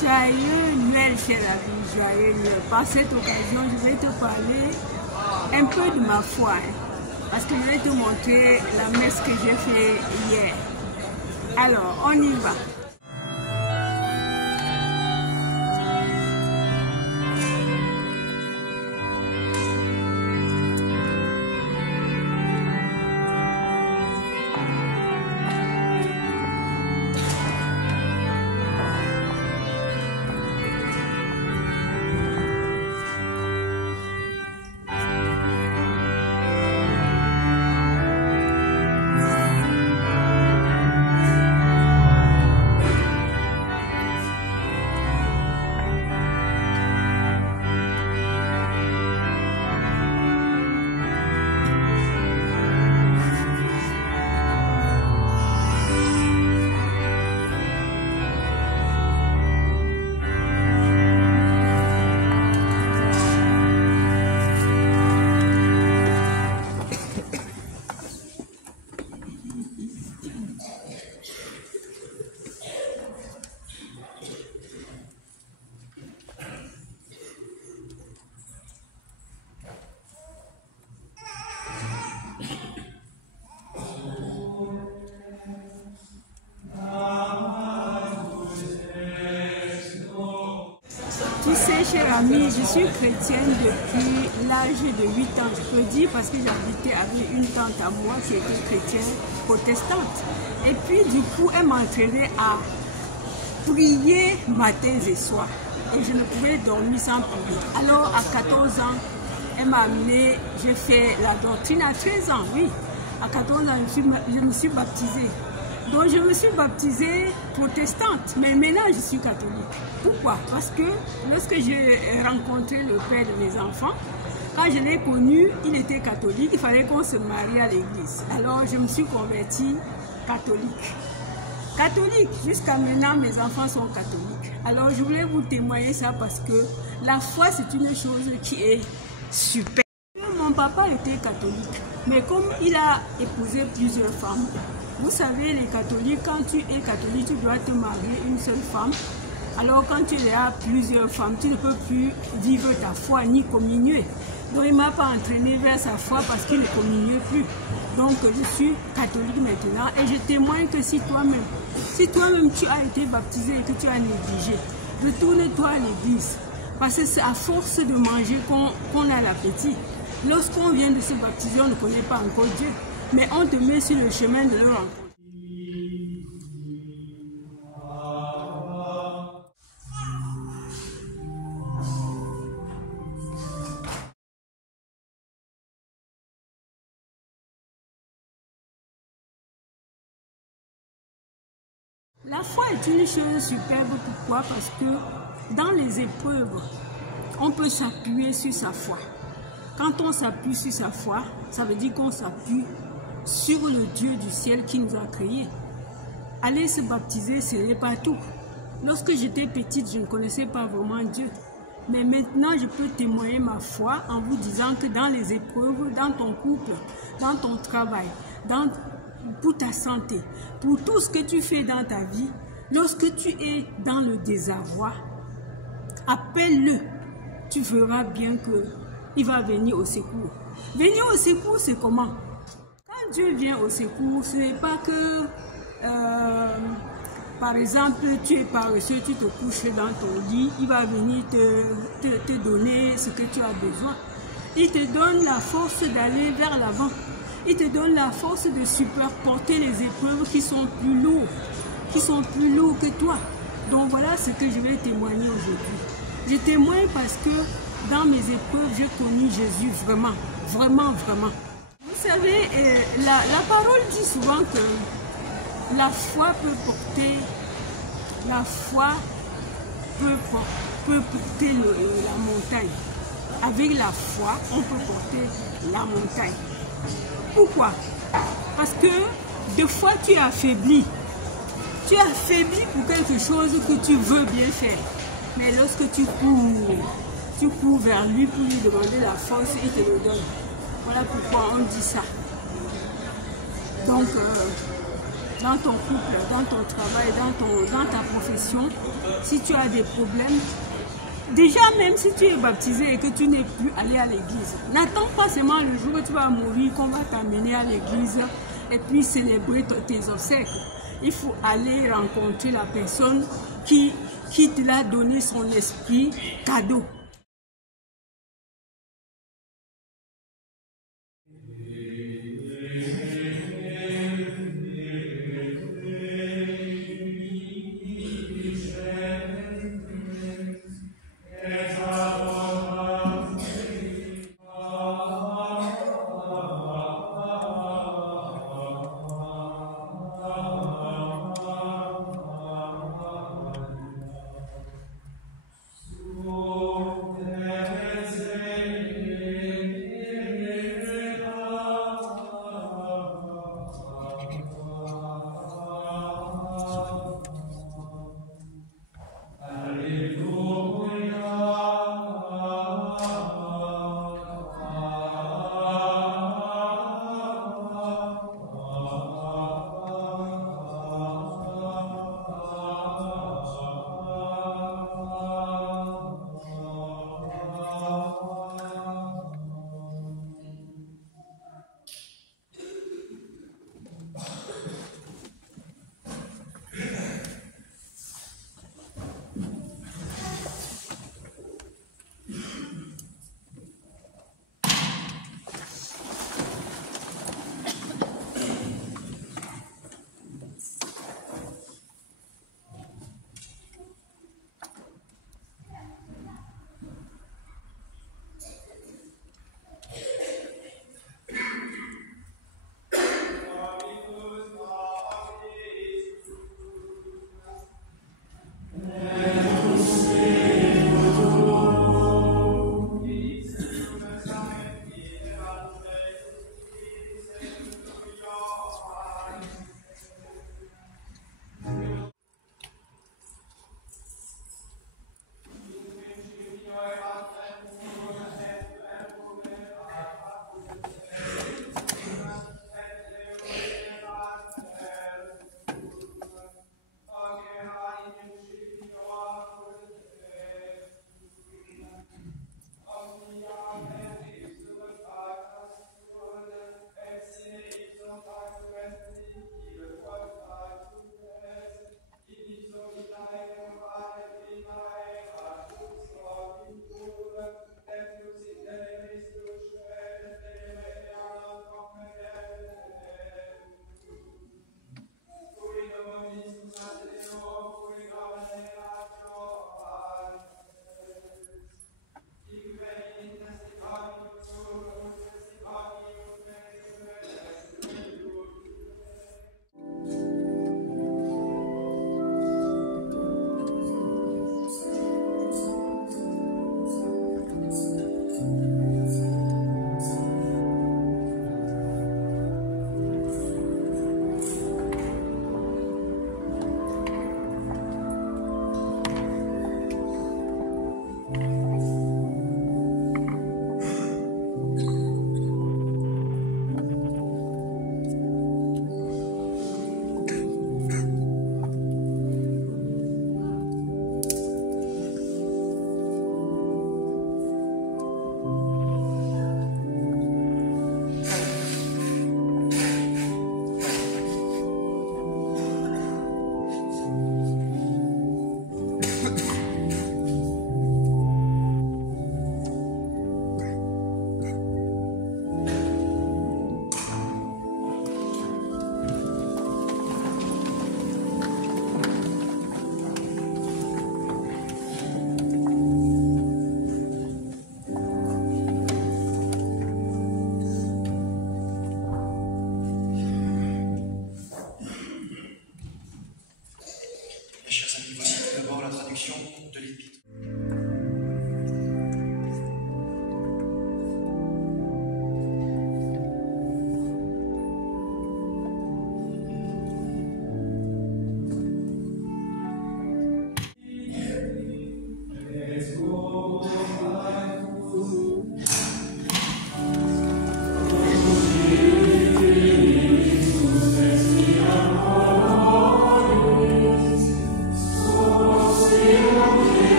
Joyeux Noël, cher ami, joyeux Noël. Par cette occasion, je vais te parler un peu de ma foi, parce que je vais te montrer la messe que j'ai fait hier. Alors, on y va. Tu sais, cher ami, je suis chrétienne depuis l'âge de 8 ans, je peux dire, parce que j'habitais avec une tante à moi qui était chrétienne protestante. Et puis, du coup, elle m'entraînait à prier matin et soir. Et je ne pouvais dormir sans prier. Alors, à 14 ans, elle m'a amené, j'ai fait la doctrine à 13 ans, oui. À 14 ans, je me suis baptisée. Donc je me suis baptisée protestante, mais maintenant je suis catholique. Pourquoi? Parce que lorsque j'ai rencontré le père de mes enfants, quand je l'ai connu, il était catholique, il fallait qu'on se marie à l'église. Alors je me suis convertie catholique. Catholique, jusqu'à maintenant mes enfants sont catholiques. Alors je voulais vous témoigner ça parce que la foi c'est une chose qui est super. Mon papa était catholique, mais comme il a épousé plusieurs femmes, vous savez, les catholiques, quand tu es catholique, tu dois te marier une seule femme. Alors quand tu as plusieurs femmes, tu ne peux plus vivre ta foi ni communier. Donc il ne m'a pas entraîné vers sa foi parce qu'il ne communiait plus. Donc je suis catholique maintenant et je témoigne que si toi-même tu as été baptisé et que tu as négligé, retourne-toi à l'église. Parce que c'est à force de manger qu'on a l'appétit. Lorsqu'on vient de se baptiser, on ne connaît pas encore Dieu. Mais on te met sur le chemin de leur rencontre. La foi est une chose superbe. Pourquoi? Parce que dans les épreuves, on peut s'appuyer sur sa foi. Quand on s'appuie sur sa foi, ça veut dire qu'on s'appuie sur le Dieu du ciel qui nous a créés. Aller se baptiser, ce n'est pas tout. Lorsque j'étais petite, je ne connaissais pas vraiment Dieu. Mais maintenant, je peux témoigner ma foi en vous disant que dans les épreuves, dans ton couple, dans ton travail, pour ta santé, pour tout ce que tu fais dans ta vie, lorsque tu es dans le désarroi, appelle-le. Tu verras bien qu'il va venir au secours. Venir au secours, c'est comment? Quand Dieu vient au secours, ce n'est pas que, par exemple, tu es paresseux, tu te couches dans ton lit, il va venir te donner ce que tu as besoin. Il te donne la force d'aller vers l'avant. Il te donne la force de supporter les épreuves qui sont plus lourdes, que toi. Donc voilà ce que je vais témoigner aujourd'hui. Je témoigne parce que dans mes épreuves, j'ai connu Jésus vraiment, vraiment, vraiment. Vous savez, la parole dit souvent que la foi peut porter la montagne. Avec la foi, on peut porter la montagne. Pourquoi? Parce que des fois tu es affaibli. Tu es affaibli pour quelque chose que tu veux bien faire. Mais lorsque tu cours vers lui pour lui demander la force, il te le donne. Voilà pourquoi on dit ça. Donc, dans ton couple, dans ton travail, dans ta profession, si tu as des problèmes, déjà même si tu es baptisé et que tu n'es plus allé à l'église, n'attends pas seulement le jour où tu vas mourir qu'on va t'amener à l'église et puis célébrer tes obsèques. Il faut aller rencontrer la personne qui te l'a donné son esprit cadeau.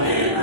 Amen.